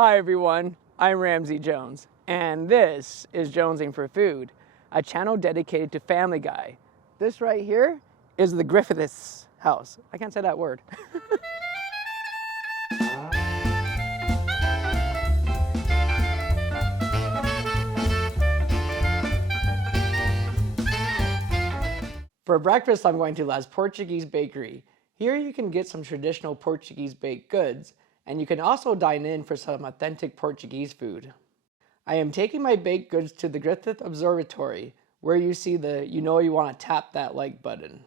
Hi everyone, I'm Ramsey Jones, and this is Jonesing for Food, a channel dedicated to Family Guy. This right here is the Griffiths house. I can't say that word. For breakfast, I'm going to Las Portuguese Bakery. Here you can get some traditional Portuguese baked goods, and you can also dine in for some authentic Portuguese food. I am taking my baked goods to the Griffith Observatory, where you see the you want to tap that like button.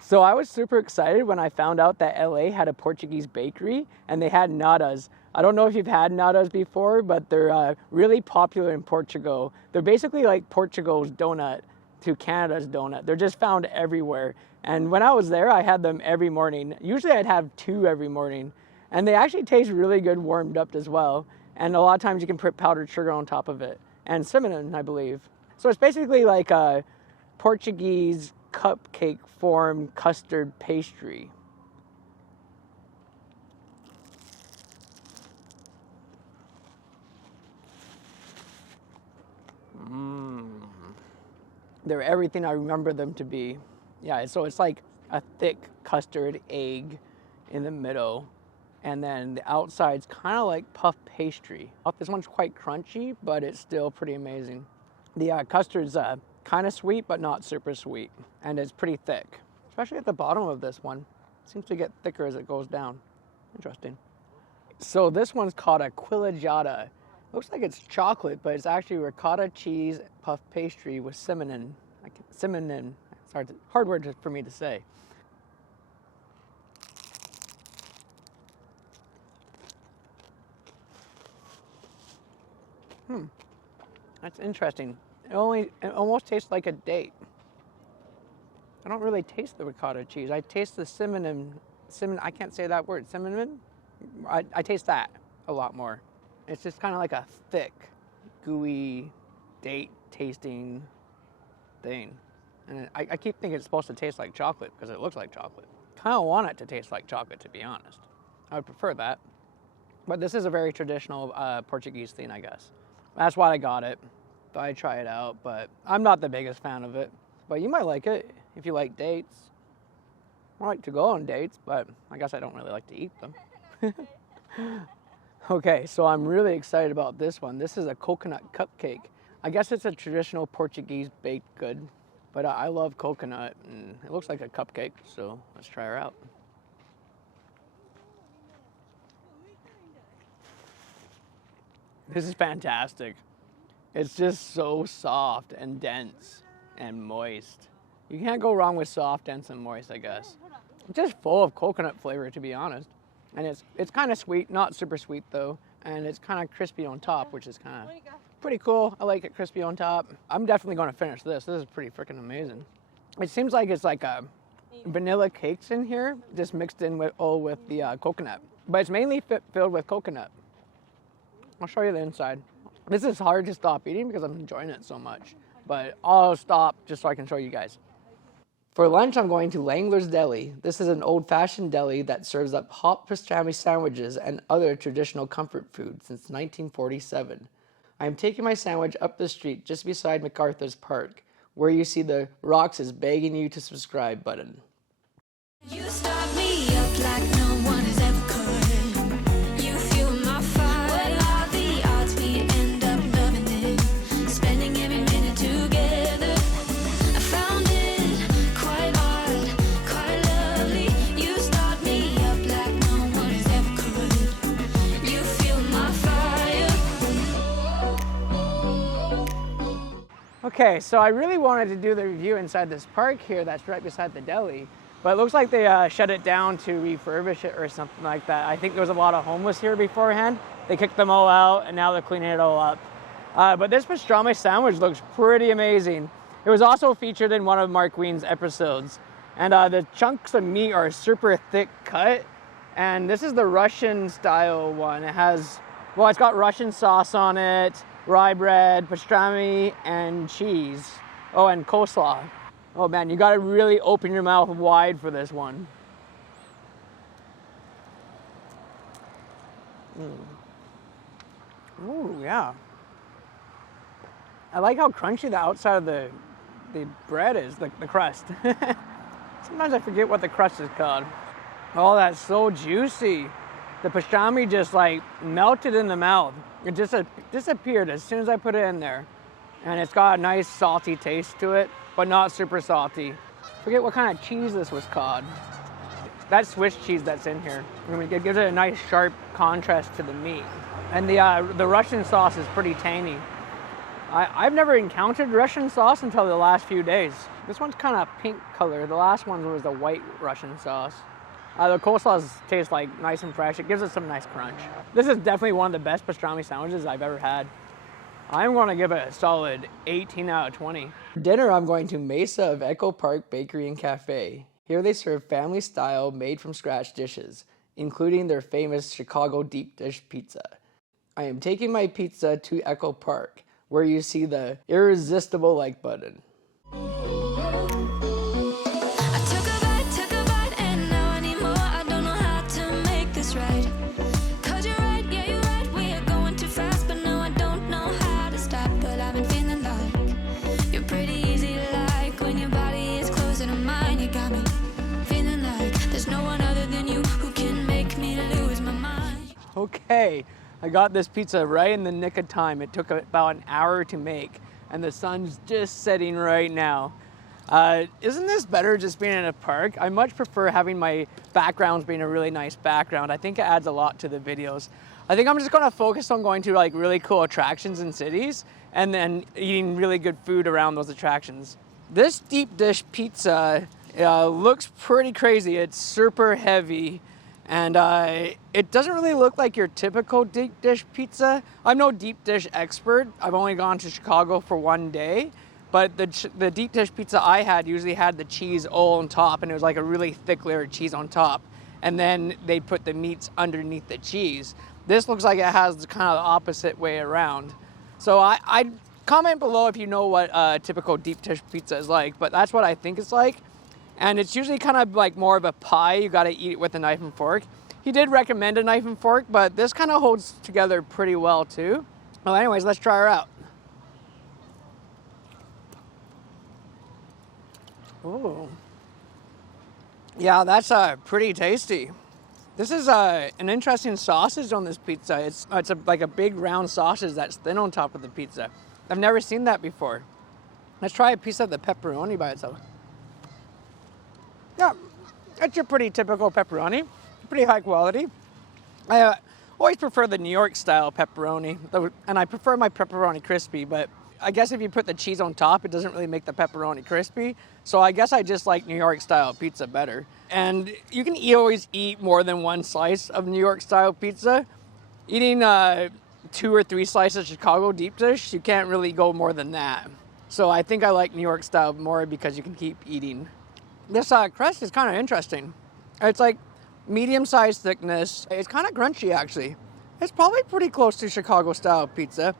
So I was super excited when I found out that LA had a Portuguese bakery and they had natas. I don't know if you've had natas before, but they're really popular in Portugal. They're basically like Portugal's donut to Canada's donut. They're just found everywhere. And when I was there, I had them every morning. Usually I'd have 2 every morning. And they actually taste really good warmed up as well. And a lot of times you can put powdered sugar on top of it. And cinnamon, I believe. So it's basically like a Portuguese cupcake form custard pastry. They're everything I remember them to be. Yeah, so it's like a thick custard egg in the middle, and then the outside's kind of like puff pastry. This one's quite crunchy, but it's still pretty amazing. The custard's kind of sweet, but not super sweet. And it's pretty thick, especially at the bottom of this one. It seems to get thicker as it goes down. Interesting. So this one's called a Queijada. Looks like it's chocolate, but it's actually ricotta cheese puff pastry with cinnamon. Cinnamon. It's hard word for me to say. That's interesting. It almost tastes like a date. I don't really taste the ricotta cheese. I taste the cinnamon, I can't say that word, cinnamon? I taste that a lot more. It's just kind of like a thick, gooey, date tasting thing. And I keep thinking it's supposed to taste like chocolate because it looks like chocolate. Kind of want it to taste like chocolate, to be honest. I would prefer that. But this is a very traditional Portuguese thing, I guess. That's why I got it. Thought I'd try it out, but I'm not the biggest fan of it. But you might like it if you like dates. I like to go on dates, but I guess I don't really like to eat them. Okay, so I'm really excited about this one. This is a coconut cupcake. I guess it's a traditional Portuguese baked good, but I love coconut, and it looks like a cupcake, so let's try her out. This is fantastic. It's just so soft and dense and moist. You can't go wrong with soft, dense, and moist, I guess. It's just full of coconut flavor, to be honest. And it's kind of sweet, not super sweet though. And it's kind of crispy on top, which is kind of pretty cool. I like it crispy on top. I'm definitely going to finish this. This is pretty freaking amazing. It seems like it's like a vanilla cakes in here, just mixed in with the coconut. But it's mainly filled with coconut. I'll show you the inside. This is hard to stop eating because I'm enjoying it so much, but I'll stop just so I can show you guys. For lunch, I'm going to Langler's Deli. This is an old-fashioned deli that serves up hot pastrami sandwiches and other traditional comfort food since 1947. I am taking my sandwich up the street just beside Macarthur's Park, where you see the rocks is begging you to subscribe button. You start me up like no one has ever could. You fuel my fire. What are the odds we end up loving it? Spending every minute together. I found it quite odd, quite lovely. You start me up like no one has ever could. You fuel my fire. Okay, so I really wanted to do the review inside this park here that's right beside the deli. But it looks like they shut it down to refurbish it or something like that. I think there was a lot of homeless here beforehand. They kicked them all out and now they're cleaning it all up. But this pastrami sandwich looks pretty amazing. It was also featured in one of Mark Wien's episodes. And the chunks of meat are super thick cut. And this is the Russian style one. It has, well, it's got Russian sauce on it, rye bread, pastrami, and cheese. Oh, and coleslaw. Oh man, you gotta really open your mouth wide for this one. Ooh, yeah. I like how crunchy the outside of the bread is, the crust. Sometimes I forget what the crust is called. Oh, that's so juicy. The pastrami just like melted in the mouth. It just disappeared as soon as I put it in there. And it's got a nice salty taste to it, but not super salty. Forget what kind of cheese this was called. That Swiss cheese that's in here. I mean, it gives it a nice sharp contrast to the meat. And the Russian sauce is pretty tangy. I've never encountered Russian sauce until the last few days. This one's kind of pink color. The last one was the white Russian sauce. The coleslaw tastes like nice and fresh. It gives it some nice crunch. This is definitely one of the best pastrami sandwiches I've ever had. I'm going to give it a solid 18 out of 20. For dinner, I'm going to Masa of Echo Park Bakery and Cafe. Here they serve family-style, made-from-scratch dishes, including their famous Chicago deep dish pizza. I am taking my pizza to Echo Park, where you see the irresistible like button. Okay, I got this pizza right in the nick of time. It took about an hour to make, and the sun's just setting right now. Isn't this better just being in a park? I much prefer having my backgrounds being a really nice background. I think it adds a lot to the videos. I think I'm just gonna focus on going to like really cool attractions in cities and then eating really good food around those attractions. This deep dish pizza looks pretty crazy. It's super heavy. And it doesn't really look like your typical deep dish pizza. I'm no deep dish expert. I've only gone to Chicago for one day. But the deep dish pizza I had usually had the cheese all on top, and it was like a really thick layer of cheese on top. And then they put the meats underneath the cheese. This looks like it has the kind of the opposite way around. So I'd comment below if you know what a typical deep dish pizza is like, but that's what I think it's like. And it's usually kind of like more of a pie. You got to eat it with a knife and fork. He did recommend a knife and fork, but this kind of holds together pretty well too. Well, anyways, let's try her out. Ooh. Yeah, that's pretty tasty. This is an interesting sausage on this pizza. It's like a big round sausage that's thin on top of the pizza. I've never seen that before. Let's try a piece of the pepperoni by itself. Yeah, it's your pretty typical pepperoni, pretty high quality. I always prefer the New York style pepperoni, and I prefer my pepperoni crispy, but I guess if you put the cheese on top, it doesn't really make the pepperoni crispy. So I guess I just like New York style pizza better. And you can always eat more than one slice of New York style pizza. Eating 2 or 3 slices of Chicago deep dish, you can't really go more than that. So I think I like New York style more because you can keep eating. This crust is kind of interesting. It's like medium-sized thickness. It's kind of crunchy, actually. It's probably pretty close to Chicago-style pizza.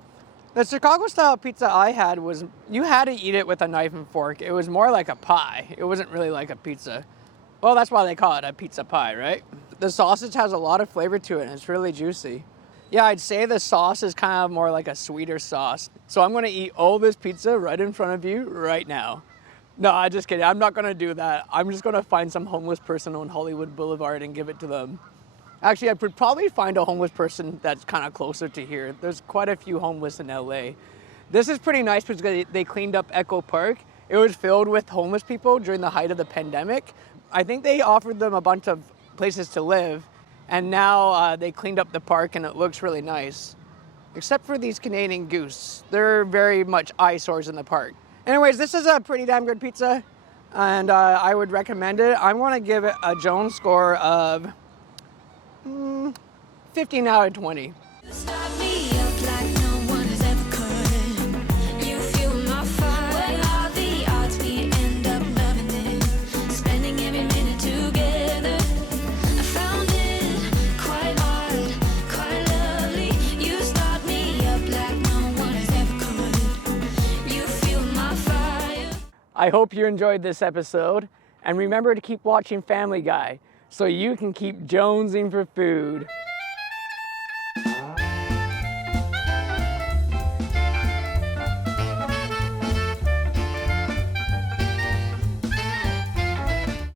The Chicago-style pizza I had was, you had to eat it with a knife and fork. It was more like a pie. It wasn't really like a pizza. Well, that's why they call it a pizza pie, right? The sausage has a lot of flavor to it, and it's really juicy. Yeah, I'd say the sauce is kind of more like a sweeter sauce. So I'm going to eat all this pizza right in front of you right now. No, I'm just kidding. I'm not going to do that. I'm just going to find some homeless person on Hollywood Boulevard and give it to them. Actually, I could probably find a homeless person that's kind of closer to here. There's quite a few homeless in LA. This is pretty nice because they cleaned up Echo Park. It was filled with homeless people during the height of the pandemic. I think they offered them a bunch of places to live, and now they cleaned up the park and it looks really nice. Except for these Canadian goose. They're very much eyesores in the park. Anyways, this is a pretty damn good pizza, and I would recommend it. I'm going to give it a Jones score of 15 out of 20. Start me up like no one has ever could. I hope you enjoyed this episode, and remember to keep watching Family Guy so you can keep jonesing for food.